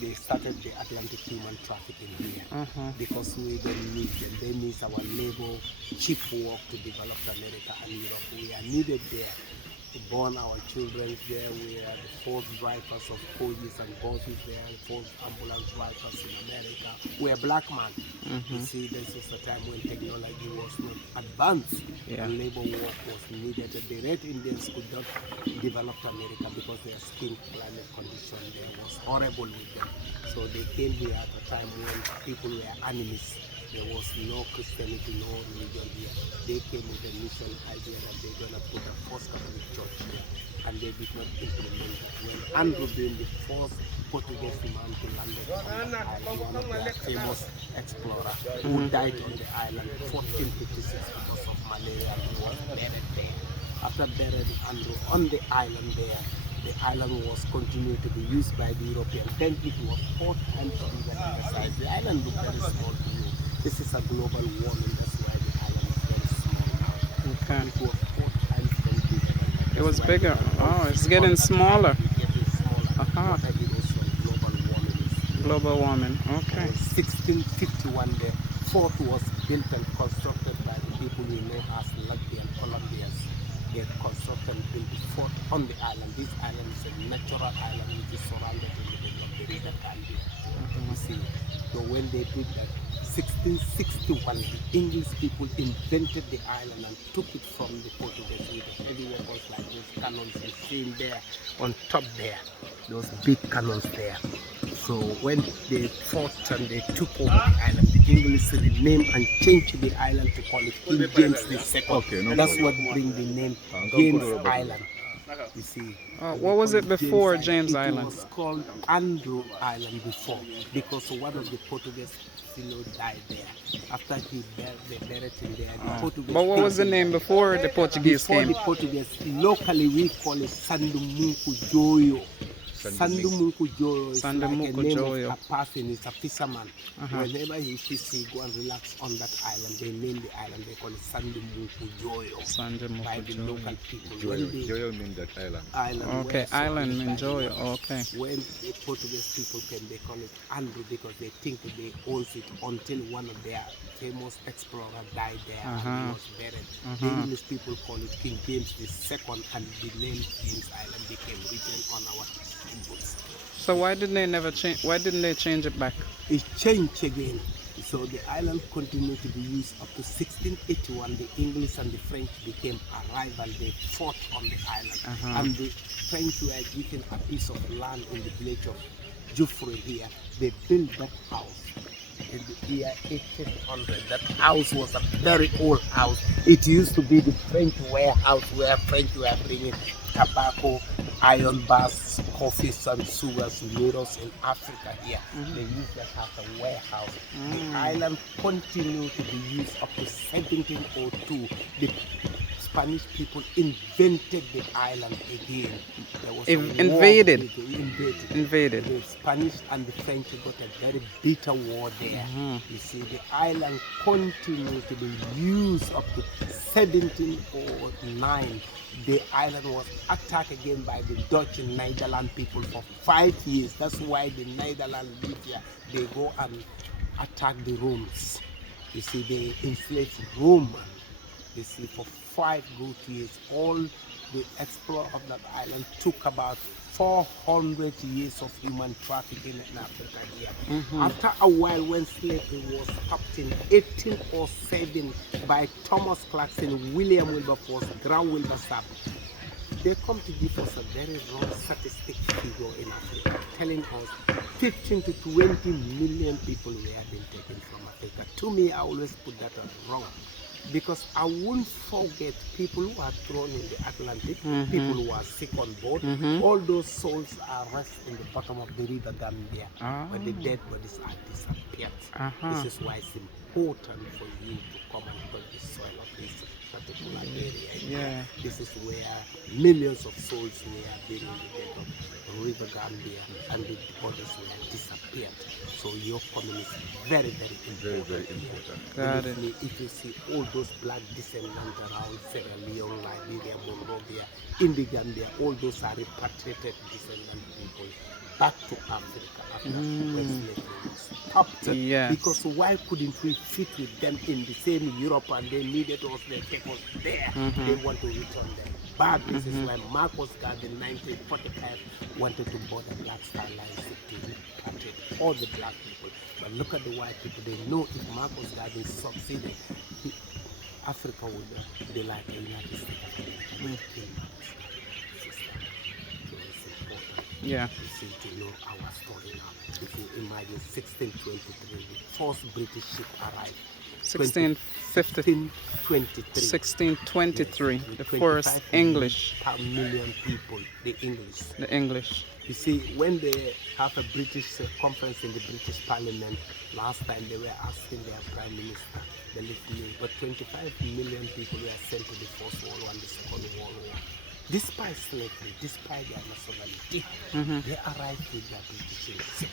they started the Atlantic human trafficking here because we don't need them. They need our labor, cheap work to develop America and Europe. We are needed there. We born our children there. We are the fourth drivers of coaches and buses there, the fourth ambulance drivers in America. We are black man. You see, this is the time when technology was not advanced and labor work was needed. The Red Indians could not develop America because their skin climate condition there was horrible with them. So they came here at a time when people were enemies. There was no Christianity, no religion here. They came with a mission idea that they're going to put a first Catholic church here, and they did not implement that. When Andrew being the first Portuguese man to land on the island, one of their famous explorer, who died on the island in 1456 because of malaria, and he was buried there. After burying Andrew on the island there, the island was continued to be used by the Europeans. Then it was 4 times bigger in the size. The island looked very small to you. This is a global warming, that's why the island is very small now. Okay. It was 4 times bigger. It was bigger. Oh, it's getting smaller. What erosion, global warming is. Global warming. Okay. 1651, the fort was built and constructed by the people we know as Latvian Colombians. They constructed and built the fort on the island. This island is a natural island which is surrounded in the middle of the river Gambia. You see, so when they did that, 1661, the English people invented the island and took it from the Portuguese with the heavy weapons like those cannons you see there on top there, those big cannons there. So when they fought and they took over the island, the English renamed and changed the island to call it King James II. Okay, no That's problem. what brings the name James Island. You see. What was it before James Island? It was called Andrew Island before because one of the Portuguese died there. After they buried him there, the Portuguese. But what was the name before the Portuguese before came? the Portuguese, locally we call it Sandumunku Joyo. Sandumunku Joyo is like a name of a person, it's a fisherman. Whenever he fish, he go and relax on that island. They name the island, they call it Sandumunku Joyo by the local people. Joyo means that island. Okay, island means Joyo. Okay. When the Portuguese people came, they call it Andrew because they think they own it until one of their famous explorers died there and he was buried. The English people call it King James II, and the name James Island became written on our books. So why didn't they never change? Why didn't they change it back? It changed again. So the island continued to be used up to 1681. The English and the French became a rival. They fought on the island, and the French were given a piece of land in the village of Jufre here. They built that house in the year 1800. That house was a very old house. It used to be the French warehouse where French were bringing tobacco, iron bars, coffees and sugars, noodles in Africa here. They used that as a warehouse. The island continued to be used up to 1702. The Spanish people invented the island again. There was invaded. Invaded. The Spanish and the French got a very bitter war there. You see, the island continued to be used up to 1709. The island was attacked again by the Dutch and Netherlands people for 5 years. That's why the Netherlands live here. They go and attack the Romans. You see, they enslaved Romans. You see, for 5 good years, all the explorer of that island took about 400 years of human trafficking in Africa here. After a while, when slavery was stopped in 1807 by Thomas Clarkson, William Wilberforce, Grant Wilberforce, they come to give us a very wrong statistic figure in Africa, telling us 15 to 20 million people were being taken from Africa. To me, I always put that wrong. Because I won't forget people who are thrown in the Atlantic, people who are sick on board. All those souls are rest in the bottom of the river Gambia, where the dead bodies are disappeared. This is why it's important for you to come and touch the soil of this particular area. This is where millions of souls were being in the dead of river Gambia, and the bodies were disappeared. So your community is very, very important. Very important. Got it. If you see all those black descendants around Sierra Leone, Liberia, Monrovia, in the Gambia, all those are repatriated descendant people. back to Africa after when slavery was stopped. Yes. Because why couldn't we fit with them in the same Europe and they needed us, they take us there. They want to return them back. This is why Marcos Garvey in 1945 wanted to board the Black Star Line to repatriate all the black people. But look at the white people. They know if Marcos Garvey succeeded, Africa would be like the United States of America. We kill Marcos Garvey, sister. So it's important. Yeah. You see, to know our story now. If you imagine 1623, the first British ship arrived. 1650. 1623. 1623. Yes, The with first 25 English. million people, the English. The English. You see, when they have a British conference in the British Parliament, last time they were asking their Prime Minister, the listening, but 25 million people were sent to the First World War and the Second World War. Despite slavery, despite their nationality, they arrived with their British ship.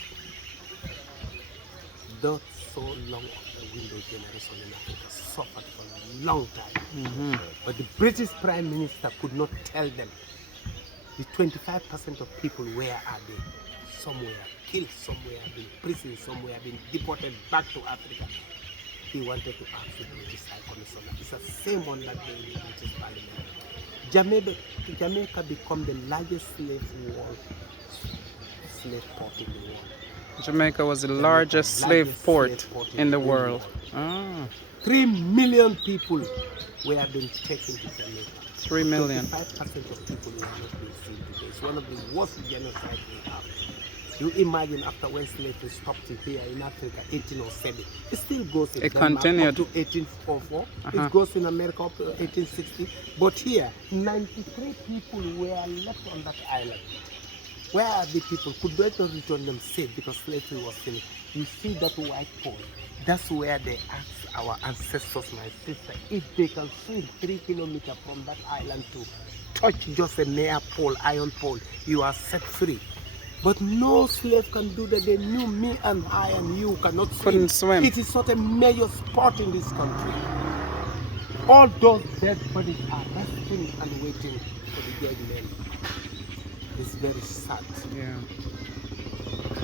Not so long of the window generation in Africa suffered for a long time. But the British Prime Minister could not tell them the 25% of people, where are they? Somewhere killed, somewhere been prison, somewhere been deported back to Africa. He wanted to ask the British High Commissioner. It's the same one that day in the British Parliament. Jamaica became the largest slave port in the world. Jamaica was the largest slave port in the world. 3 million people were being taken to Jamaica. 3 million. 5% of people were not being seen today. It's one of the worst genocides we have. You imagine after when slavery stopped here in Africa, 1807, it still goes in Denmark continued up to 1844. It goes in America up to 1860. But here, 93 people were left on that island. Where are the people? Could they not return them safe because slavery was finished? You see that white pole? That's where they asked our ancestors, my sister, if they can swim 3 kilometers from that island to touch just a mere pole, iron pole, you are set free. But no slave can do that. They knew me and I and you cannot swim. Couldn't swim. It is not a major sport in this country. All those dead bodies are resting and waiting for the dead men. It's very sad. Yeah.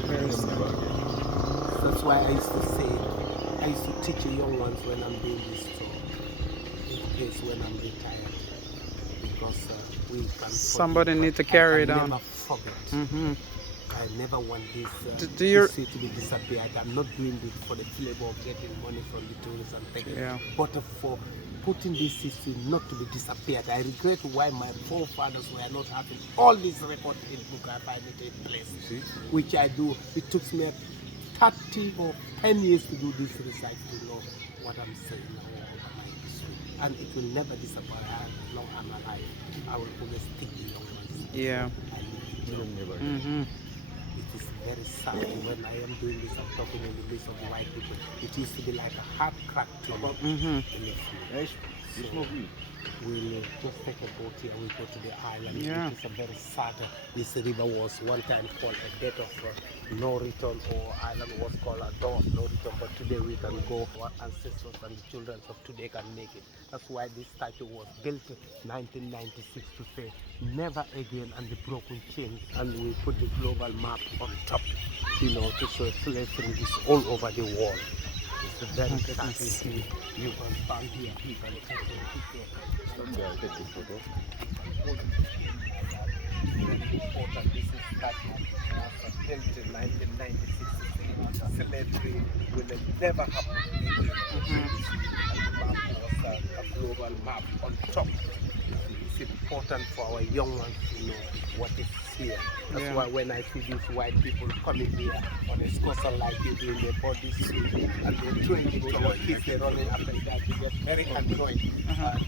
Very sad. That's why I used to say, I used to teach the young ones when I'm doing this talk, in case when I'm retired, because we can. Somebody need to carry it on. Never forget. I never want this history to be disappeared. I'm not doing this for the flavor of getting money from the tourists and things, but for putting this history not to be disappeared. I regret why my forefathers were not having all these records in book I find it in place, which I do. It took me 30 or 10 years to do this research to know what I'm saying now about my history. And it will never disappear as long as I'm alive. I will always take the young ones. Yeah. It is very sad when I am doing this, I'm talking in the midst of white people. It used to be like a hard crack to me. So we'll just take a boat here, we go to the island. It is a very sad, this river was one time called a death of no return, or island was called a door of no return, but today we can go, our ancestors and the children of today can make it. That's why this statue was built in 1996 to say never again and the broken chains, and we put the global map on top, you know, to show slavery is all over the world. It's a very sad thing. You can stand here, you can take a picture. Take a photo. Very important. This is that was built in 1996. Slavery will never happen again. And the map was a global map on top. It's important for our young ones to know what is here. That's why when I see these white people coming here on a excursion like you doing their body suit and they're throwing it to our kids, they're running up and down, they get very annoyed.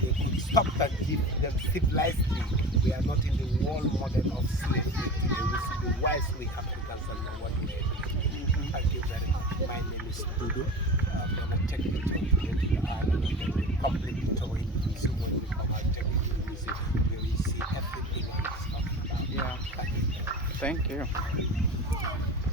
They could stop and give them civilizedly. We are not in the world model of slavery today. We see the wise we Africans and know what we are doing. Thank you very much. My name is Dudu. I'm going to take the tour to get to the island and then we'll complete the tour in the museum. When we come out, take it to the museum where we see everything and stuff about. Thank you.